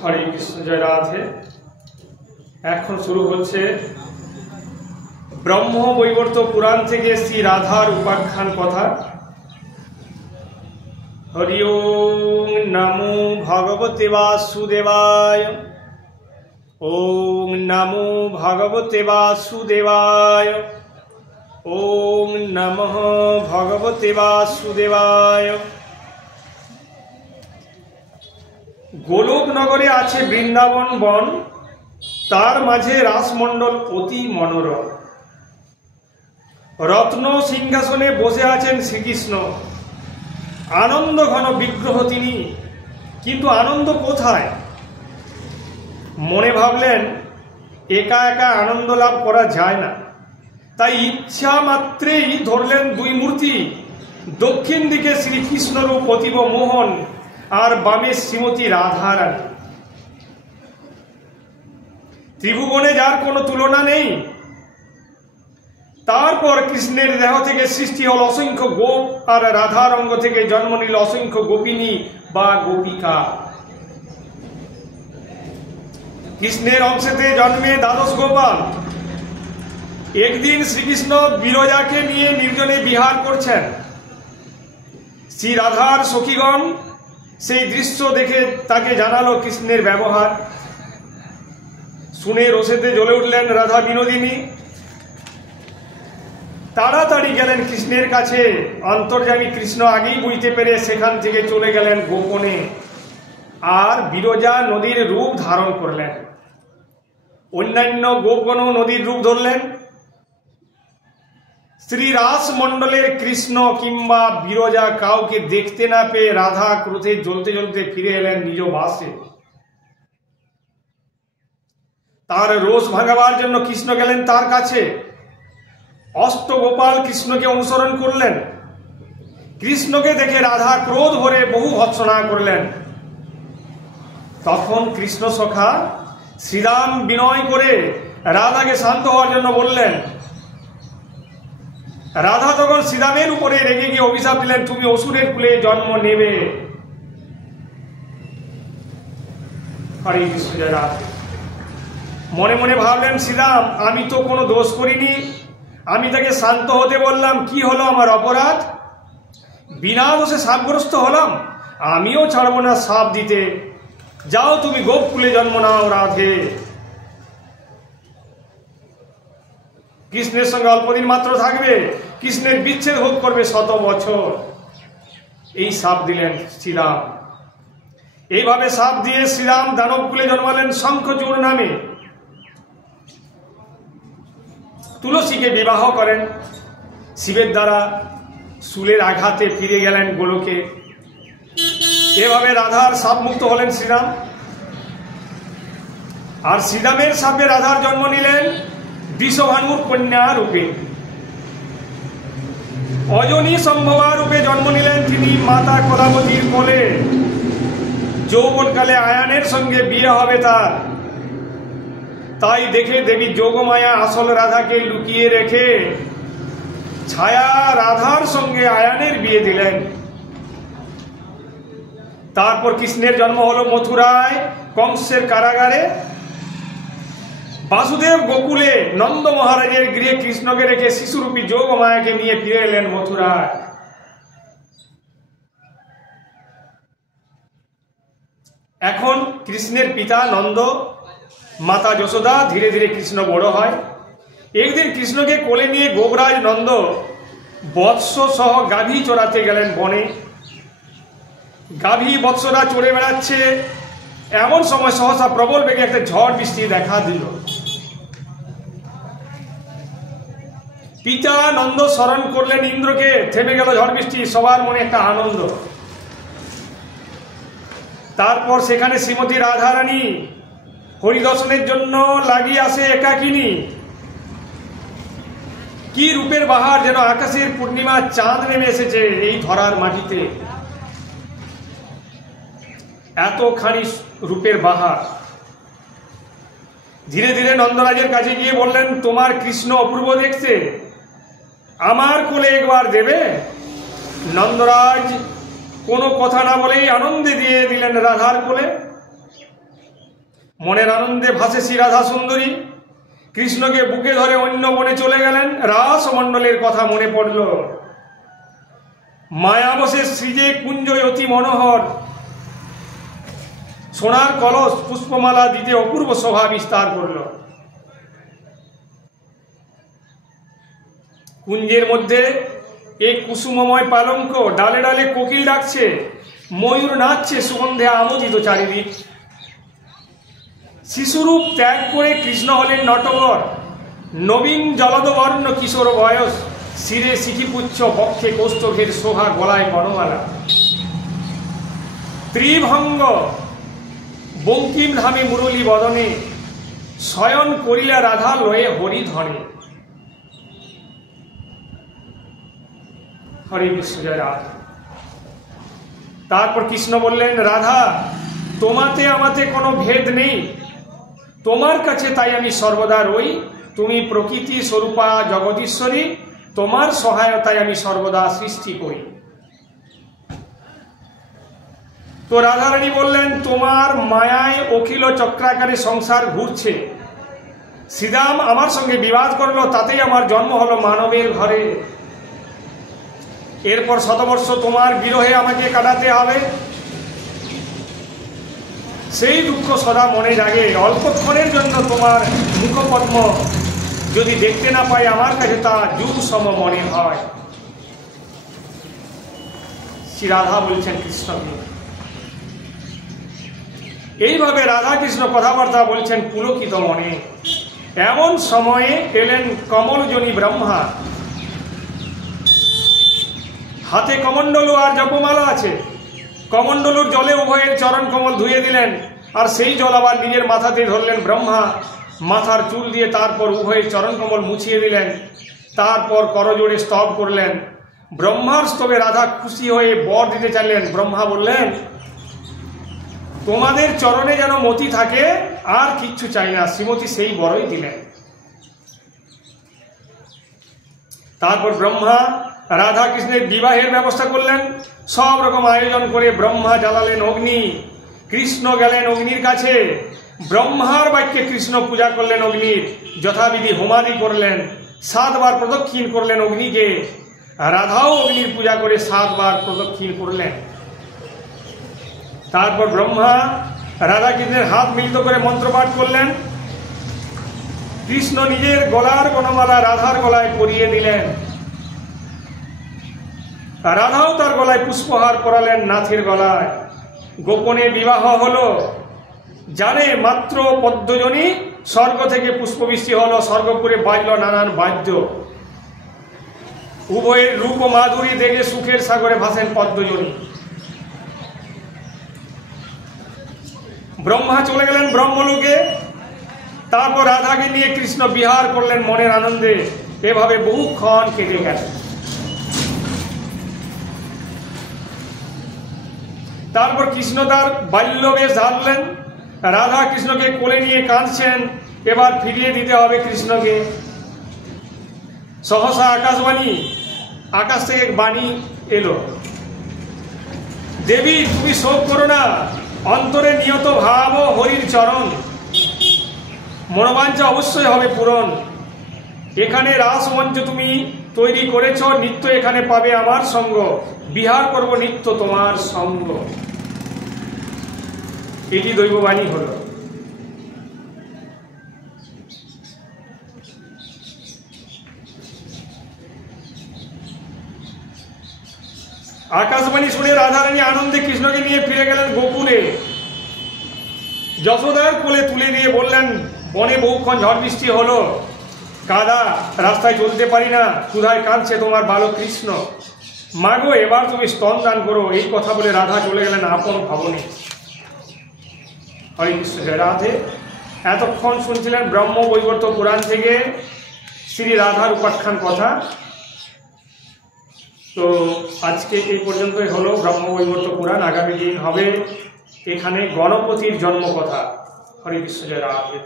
হরে কৃষ্ণ, জয় রাধে। এখন শুরু হচ্ছে ব্রহ্ম বৈবর্ত পুরাণ থেকে শ্রী রাধার উপাখ্যান কথা। হরি ওম নমো ভগবতে বাসুদেবায়। ওম নমো ভগবতে বাসুদেবায়। ওম নমঃ ভগবতে বাসুদেবায়। গোলক নগরে আছে বৃন্দাবন বন, তার মাঝে রাসমণ্ডল অতি মনোরম। রত্ন সিংহাসনে বসে আছেন শ্রীকৃষ্ণ, আনন্দ ঘন বিগ্রহ তিনি, কিন্তু আনন্দ কোথায়? মনে ভাবলেন একা একা আনন্দ লাভ করা যায় না, তাই ইচ্ছা মাত্রেই ধরলেন দুই মূর্তি। দক্ষিণ দিকে শ্রীকৃষ্ণরূপ অতীব মোহন, আর বামে শ্রীমতী রাধারানী। ত্রিভুবনে যার কোনো তুলনা নেই। তারপর কৃষ্ণের দেহ থেকে সৃষ্টি হল অসংখ্য গোপ, আর রাধার অঙ্গ থেকে জন্ম নিল অসংখ্য গোপিনী বা গোপিকা। কৃষ্ণের অংশেতে জন্মে দ্বাদশ গোপাল। একদিন শ্রীকৃষ্ণ বিরজাকে নিয়ে নির্জনে বিহার করছেন। শ্রী রাধার সখীগণ সেই দৃশ্য দেখে তাকে জানালো কৃষ্ণের ব্যবহার। শুনে রসেতে জ্বলে উঠলেন রাধা বিনোদিনী। তাড়াতাড়ি গেলেন কৃষ্ণের কাছে। অন্তর্যামী কৃষ্ণ আগেই বুঝতে পেরে সেখান থেকে চলে গেলেন গোপনে, আর বিরজা নদীর রূপ ধারণ করলেন। অন্যান্য গোপগণও নদীর রূপ ধরলেন। শ্রী রাসমণ্ডলের কৃষ্ণ কিংবা বিরজা কাউকে দেখতে না পেয়ে রাধা ক্রোধে জ্বলতে জ্বলতে ফিরে এলেন নিজ বাসে। তার রোষ ভাঙাবার জন্য কৃষ্ণ গেলেন তার কাছে। অষ্টগোপাল কৃষ্ণকে অনুসরণ করলেন। কৃষ্ণকে দেখে রাধা ক্রোধ ভরে বহু ভৎসনা করলেন। তখন কৃষ্ণ সখা শ্রীরাম বিনয় করে রাধাকে শান্ত হওয়ার জন্য বললেন। রাধা তখন শ্রীরামের উপরে রেগে গিয়ে অভিশাপ দিলেন, তুমি অসুরের কুলে জন্ম নেবে। হরে কৃষ্ণ, জয় রাধে। মনে মনে ভাবলেন শ্রীরাম, আমি তো কোনো দোষ করিনি, আমি তাকে শান্ত হতে বললাম, কি হলো আমার অপরাধ? বিনা দোষে শাপগ্রস্ত হলাম, আমিও ছাড়বো না শাপ দিতে। যাও তুমি গোপকুলে জন্ম নাও রাধে। কৃষ্ণের সঙ্গে অল্পদিন মাত্র থাকবে, কৃষ্ণের বিচ্ছেদ ভোগ করবে 100 বছর। এই শাপ দিলেন শ্রীরাম। এইভাবে শাপ দিয়ে শ্রীরাম দানবকুলে জন্মালেন শঙ্খচূড় নামে। তুলসীকে বিবাহ করেন। শিবের দ্বারা শূলের আঘাতে ফিরে গেলেন গোলকে। এভাবে রাধার শাপ মুক্ত হলেন শ্রীরাম। আর শ্রীরামের শাপে রাধার জন্ম নিলেন বৃষভানুর কন্যা রূপে। অজনী সম্ভবা রূপে জন্ম নিলেন তিনি মাতা কলাবতীর কোলে। যৌবনকালে আয়ানের সঙ্গে বিয়ে হবে তার। তাই দেখে দেবী যোগমায়া আসল রাধাকে লুকিয়ে রেখে ছায়া রাধার সঙ্গে আয়ানের বিয়ে দিলেন। তারপর কৃষ্ণের জন্ম হলো মথুরায় কংসের কারাগারে। বাসুদেব গোকুলে নন্দ মহারাজের গৃহে কৃষ্ণকে রেখে শিশুরূপী যোগমায়াকে নিয়ে ফিরে এলেন মথুরায়। এখন কৃষ্ণের পিতা নন্দ, মাতা যশোদা, ধীরে ধীরে কৃষ্ণ বড় হয়। একদিন কৃষ্ণকে কোলে নিয়ে গোবরাজ নন্দ বৎস সহ গাভী চড়াতে গেলেন বনে। গাভী বৎসরা চড়ে বেড়াচ্ছে, এমন সময় সহসা প্রবল বেগে একটা ঝড় বৃষ্টি দেখা দিল। পিতা নন্দ স্মরণ করলেন ইন্দ্রকে, থেমে গেল ঝড় বৃষ্টি, সবার মনে একটা আনন্দ। তারপর সেখানে শ্রীমতী রাধারানী হরিদর্শনের জন্য লাগিয়ে আসে একাকিনী। কি রূপের বাহার, যেন আকাশের পূর্ণিমা চাঁদ নেমে এসেছে এই ধরার মাটিতে। এতখানি রূপের বাহার। ধীরে ধীরে নন্দরাজের কাছে গিয়ে বললেন, তোমার কৃষ্ণ অপূর্ব দেখতে, আমার কোলে একবার দেবে? নন্দরাজ কোনো কথা না বলেই আনন্দে দিয়ে দিলেন রাধার কোলে। মনের আনন্দে ভাসে শ্রী রাধা সুন্দরী। কৃষ্ণকে বুকে ধরে অন্য বনে চলে গেলেন। রাসমণ্ডলের কথা মনে পড়ল। মায়াবশের সৃজে কুঞ্জ অতি মনোহর, সোনার কলস পুষ্পমালা দিতে অপূর্ব শোভা বিস্তার করল। কুঞ্জের মধ্যে এক কুসুমময় পালঙ্ক, ডালে ডালে কোকিল ডাকছে, ময়ূর নাচছে, সুগন্ধে আমোদিত চারিদিক। শিশুরূপ ত্যাগ করে কৃষ্ণ হলেন নটবর, নবীন জলদবর্ণ কিশোর বয়স, শিরে শিখিপুচ্ছ, বক্ষে কৌস্তভের শোভা, গলায় বনমালা। ত্রিভঙ্গ বঙ্কিম ধামে মুরলী বদনে, শয়ন করিলা রাধা লয়ে হরিধনে। হরে কৃষ্ণ, জয় রাধা। তারপর কৃষ্ণ বললেন, রাধা তোমাতে আমাতে কোনো ভেদ নেই, তোমার কাছে তাই আমি সর্বদা রই। তুমি প্রকৃতি স্বরূপা জগদীশ্বরী, তোমার সহায়তায় আমি সর্বদা সৃষ্টি করি। তো রাধারানী বললেন, তোমার মায়ায় অখিল চক্রাকারে সংসার ঘুরছে। শ্রীরাম আমার সঙ্গে বিবাদ করলো, তাতেই আমার জন্ম হলো মানবের ঘরে। এরপর শতবর্ষ তোমার বিরহে আমাকে কাটাতে হবে। সেই দুঃখ সদা মনে জাগে। অল্পক্ষণের জন্য তোমার মুখপদ্ম যদি দেখতে না পাই, আমার কাছে তা যুগ সম মনে হয়। শ্রী রাধা বলছেন কৃষ্ণকে। এইভাবে রাধা কৃষ্ণ কথাবার্তা বলছেন পুলকিত মনে। এমন সময়ে এলেন কমলজনী ব্রহ্মা। হাতে কমণ্ডলু আর জপমালা আছে। কমণ্ডলুর জলে উভয়ের চরণ কমল ধুয়ে দিলেন, আর সেই জল আবার নিজের মাথাতে ধরলেন ব্রহ্মা। মাথার চুল দিয়ে তারপর উভয়ের চরণ কমল মুছিয়ে দিলেন। তারপর করজোড়ে স্তব করলেন। ব্রহ্মার স্তবে রাধা খুশি হয়ে বর দিতে চাইলেন। ব্রহ্মা বললেন, তোমাদের চরণে যেন মতি থাকে, আর কিচ্ছু চাই না। শ্রীমতী সেই বরই দিলেন। তারপর ব্রহ্মা রাধা কৃষ্ণের বিবাহের ব্যবস্থা করলেন। সব রকম আয়োজন করে ব্রহ্মা জ্বালালেন অগ্নি, কৃষ্ণ গেলেন অগ্নির কাছে। ব্রহ্মার বাক্যে কৃষ্ণ পূজা করলেন অগ্নির, যথাবিধি হোমাদি করলেন। 7 বার প্রদক্ষিণ করলেন অগ্নিকে। রাধাও অগ্নির পূজা করে 7 বার প্রদক্ষিণ করলেন। তারপর ব্রহ্মা রাধা কৃষ্ণের হাত মিলিত করে মন্ত্রপাঠ করলেন। কৃষ্ণ নিজের গলার বনমালা রাধার গলায় পরিয়ে দিলেন। রাধাও তার গলায় পুষ্পহার পরালেন নাথের গলায়। গোপনে বিবাহ হলো। জানে মাত্র পদ্মজনী, স্বর্গ থেকে পুষ্পবৃষ্টি হলো। স্বর্গপুরে বাজল নানান বাদ্য। উভয়ের রূপ ও মাধুরী দেখে সুখের সাগরে ভাসেন পদ্মজনী। ব্রহ্মা চলে গেলেন ব্রহ্মলোকে। তারপর রাধাকে নিয়ে কৃষ্ণ বিহার করলেন মনের আনন্দে। এভাবে বহুক্ষণ কেটে গেল। তারপর কৃষ্ণ তার বাল্যবেশ ধারলেন। রাধা কৃষ্ণকে কোলে নিয়ে কাঁদছেন। এবার ফিরিয়ে দিতে হবে কৃষ্ণকে। সহসা আকাশবাণী, আকাশ থেকে বাণী এলো, দেবী তুমি শোক করো না, অন্তরে নিয়ত ভাব হরির চরণ, মনোবাঞ্ছা অবশ্যই হবে পূরণ। এখানে রাসমঞ্চ তুমি তৈরি করেছ, নিত্য এখানে পাবে আমার সঙ্গ, বিহার করব নিত্য তোমার সঙ্গ। এটি দৈববাণী হল। আকাশবাণী শুনে রাধারানী আনন্দে কৃষ্ণকে নিয়ে ফিরে গেলেন গোকুলে। যশোদার কোলে তুলে দিয়ে বললেন, বনে বহুক্ষণ ঝড় বৃষ্টি হলো, কাদা, রাস্তায় চলতে পারি না, ক্ষুধায় কাঁদছে তোমার বালক কৃষ্ণ। মাগো এবার তুমি স্তন দান করো। এই কথা বলে রাধা চলে গেলেন আপন ভবনে। হরে কৃষ্ণ, জয় রাধে। এতক্ষণ শুনছিলেন ব্রহ্ম বৈবর্ত পুরাণ থেকে শ্রী রাধার উপাখ্যান কথা। তো আজকে এই পর্যন্তই হলো ব্রহ্ম বৈবর্ত পুরাণ। আগামী দিন হবে এখানে গণপতির জন্ম কথা। হরে কৃষ্ণ, জয় রাধে।